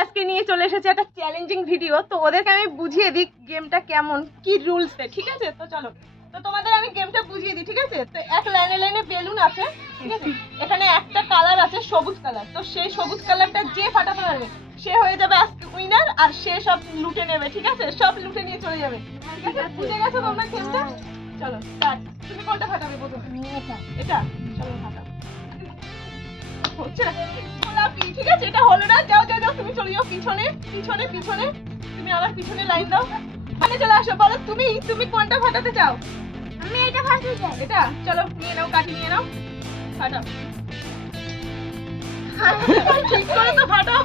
আজকে নিয়ে চলে এসেছে একটা চ্যালেঞ্জিং ভিডিও। তো ওদেরকে আমি বুঝিয়ে দিই গেমটা কেমন, কি রুলসে, ঠিক আছে? তো চলো, তো তোমাদের আমি গেমটা বুঝিয়ে দিই, ঠিক আছে? তো এক লাইনে লাইনে বেলুন আছে, ঠিক আছে? এখানে একটা কালার আছে সবুজ কালার। তো সেই সবুজ কালারটা যে ফাটাতে পারবে সে হয়ে যাবে আজকে উইনার, আর সে সব লুটে নেবে, ঠিক আছে? সব লুটে নিয়ে চলে যাবে, ঠিক আছে? বুঝে গেছো তোমরা গেমটা? চলো স্টার্ট। তুমি কোনটা ফাটাবে প্রথমে? এটা। চলো ফাটাও। হচ্ছে না, গোলাপি, ঠিক আছে? এটা হলো না। যাও যাও যাও, তুমি চলে যাও পিছনে পিছনে পিছনে। তুমি আবার পিছনে লাইন দাও, মানে চলে আসো। বলো তুমি তুমি কোনটা ফাটাতে চাও? আমি এটা ফাটাতে চাই। এটা। চলো নিয়ে নাও, কাঠি নিয়ে নাও, ফাটাও। ঠিক করে তো ফাটাও।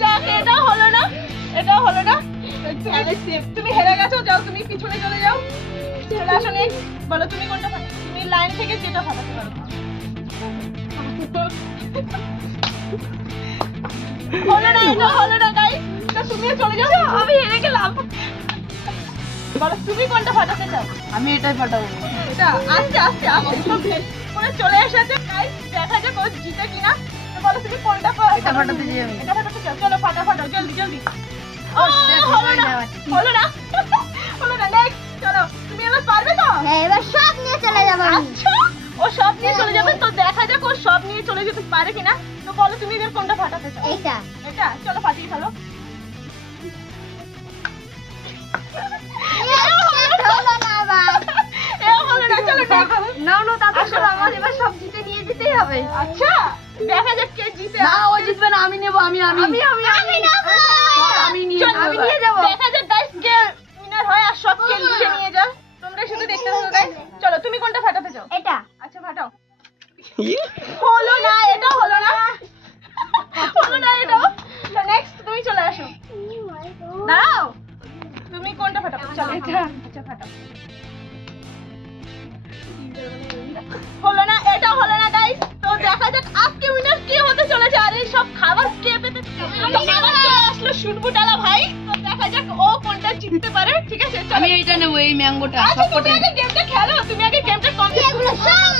যাক, এটা হলো না, এটা হলো না। তুমি হেরে গেছো। যাও তুমি পিছনে চলে যাও, চলে আসো। নেক্সট বলো তুমি কোনটা ফাটাতে? তুমি লাইন থেকে যেটা ফাটাতে পারো। হলো না, এটা হলো না গাইস। তো তুমিও চলে যাও, আমি হেরে গেলাম। বলো তুমি কোনটা ফাটাতে চাও? আমি এটাই ফাটাবো। এটা। আস্তে আস্তে আস্তে সব শেষ করে চলে এসেছে গাইস, দেখা যাক ও জিতে কিনা। তো বলো তুমি কোনটা এটা ফাটাতে চাই আমি। এটা ফাটাতে চাও? চলো ফাটাও জলদি জলদি। হলো না, হলো না, হলো না। নেক্সট চলো, তুমি এবার পারবে তো? হ্যাঁ, এবার সব নিয়ে চলে যাব আমি। আচ্ছা, ও সব নিয়ে চলে যাবে। তো দেখা যাক ও সব নিয়ে চলে যেতে পারে কিনা। তো বলো তুমি এবার কোনটা ফাটাতে চাও? এইটা। এটা। চলো ফাটিয়ে ফেলো। হলো না আবার। এটা হলো না। চলো নাও নাও, তাড়াতাড়ি করো, আমার এবার সব জিতে নিয়ে যেতেই হবে। আচ্ছা, দেখা যাক কে জিতে। না, ও জিতবে না, আমি নেব। আমি আমি নেব। আমি নিয়ে চলো, আমি নিয়ে যাব। দেখা যাক গাইস কে উইনার হয় আর সব কে লুটে নিয়ে যায়। তোমরা শুধু দেখতে থাকো গাইস। চলো তুমি কোনটা ফাটাতে চাও? এটা। আচ্ছা ফাটাও। হলো না, এটা হলো না, হলো না এটা। তো নেক্সট তুমি চলে আসো। দাঁড়াও, তুমি কোনটা ফাটাও? চলো এটা। আচ্ছা ফাটাও। হলো না, এটা হলো না গাইস। তো দেখা যাক আজকে উইনার কে হতে চলেছে আর এই সব খাবার কে পেতে আসলো শুনবুটালা ভাই। তো দেখা যাক ও কোনটা জিততে পারে, ঠিক আছে? আমি এইটা নেব, এই ম্যাঙ্গোটা। আচ্ছা তুমি আগে গেমটা খেলো, তুমি আগে গেমটা কমপ্লিট এগুলো সব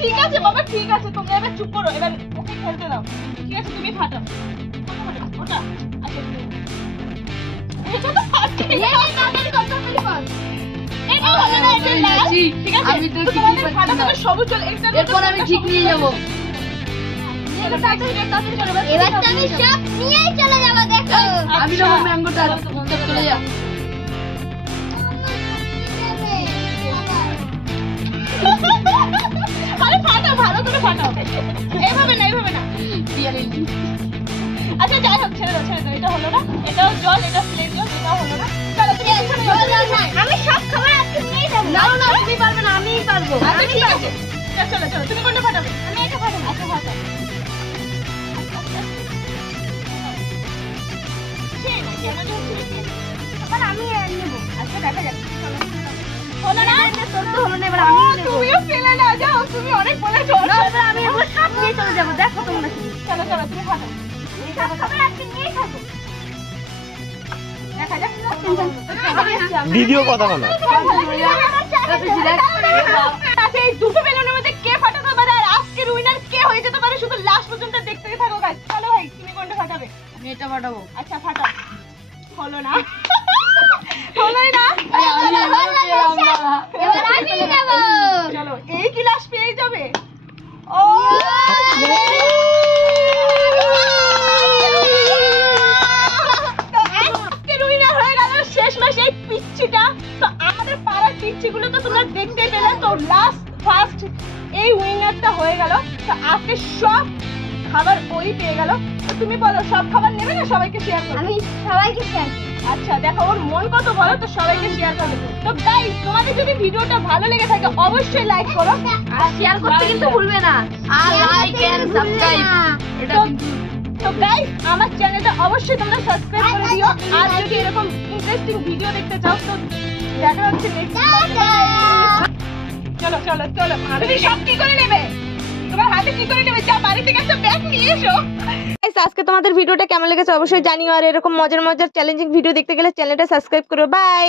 ঠিক আছে বাবা, ঠিক আছে। তোমরা এবার চুপ করো, এবার ওকে খেলতে দাও, ঠিক আছে? তুমি ফাটাও ওটা। আচ্ছা এটা তো ফাটছে। এটা হলো না, এটা লাস্ট, ঠিক আছে? আমি তো তো তোমাদের ফাটাতে হবে সবুজ। চল এটা এরপর আমি ঠিক নিয়ে যাব। এবার তো আমি সব নিয়েই চলে যাব, দেখো। আমি নেব ম্যাঙ্গোটা। চলে যা। আরে ফাটাও, ভালো করে ফাটাও। এইভাবে না, এইভাবে না। আচ্ছা যাই হোক, ছেড়ে দাও ছেড়ে দাও। এটা হলো না, এটাও জল, এটা প্লেন জল, এটাও হলো না। চলো তুমি পিছনে যাও। আমি সব খাবার আজকে নিয়ে যাব। না না, তুমি পারবে না, আমিই পারবো। আচ্ছা ঠিক আছে, চলো চলো। তুমি কোনটা ফাটাবে? আমি এটা ফাটাবো। আচ্ছা ফাটাও। আমি নেব। আচ্ছা দেখা যাক। হলো না, তোর তো হলো না, এবার আমি নেব। তুমিও ফেলে না যাও, তুমি অনেক বলেছো। না, এবার আমি এগুলো সব নিয়ে চলে যাব, দেখো তোমরা শুধু। চলো চলো তুমি ফাটাও। সব খাবার আজকে নিয়ে খাবো। দেখা যাক। ভিডিও কথা বলো। আচ্ছা, এই দুটো বেলুনের মধ্যে কে ফাটাতে পারে আর আজকের উইনার কে হয়ে যেতে পারে শুধু লাস্ট পর্যন্ত দেখতে থাকো গাইস। চলো ভাই, তুমি কোনটা ফাটাবে? আমি এটা ফাটাবো। আচ্ছা ফাটাও। হলো না, হলোই না। এবার আমি নেব। চলো, এই ক্লাস পেয়ে যাবে। ও আজকের উইনার হয়ে গেল শেষমেশ এই পিচ্চিটা। তো আমাদের পাড়ার পিচ্চিগুলো তো তোমরা দেখতেই পেলে। তো লাস্ট ফার্স্ট এই উইনারটা হয়ে গেল। তো আজকে সব খাবার ওই পেয়ে গেল। তো তুমি বলো সব খাবার নেবে না সবাইকে শেয়ার করবে? আমি সবাইকে শেয়ার করব। আচ্ছা দেখো ওর মন কত বলো, তো সবাইকে শেয়ার করবে। তো গাইস তোমাদের যদি ভিডিওটা ভালো লেগে থাকে অবশ্যই লাইক করো আর শেয়ার করতে কিন্তু ভুলবে না। আর লাইক এন্ড সাবস্ক্রাইব এটা কিন্তু। তো গাইস আমার চ্যানেলটা অবশ্যই তোমরা সাবস্ক্রাইব করে দিও। আর যদি এরকম ইন্টারেস্টিং ভিডিও দেখতে চাও তো দেখা হচ্ছে নেক্সট। চলো চলো চলো, তুমি সব কি করে নেবে? তোমার হাতে কি করে নেবে? যা বাড়ি থেকে একটা ব্যাগ নিয়ে এসো। গাইস আজকে তোমাদের ভিডিওটা কেমন লেগেছে অবশ্যই জানিও। আর এরকম মজার মজার চ্যালেঞ্জিং ভিডিও দেখতে গেলে চ্যানেলটা সাবস্ক্রাইব করো। বাই।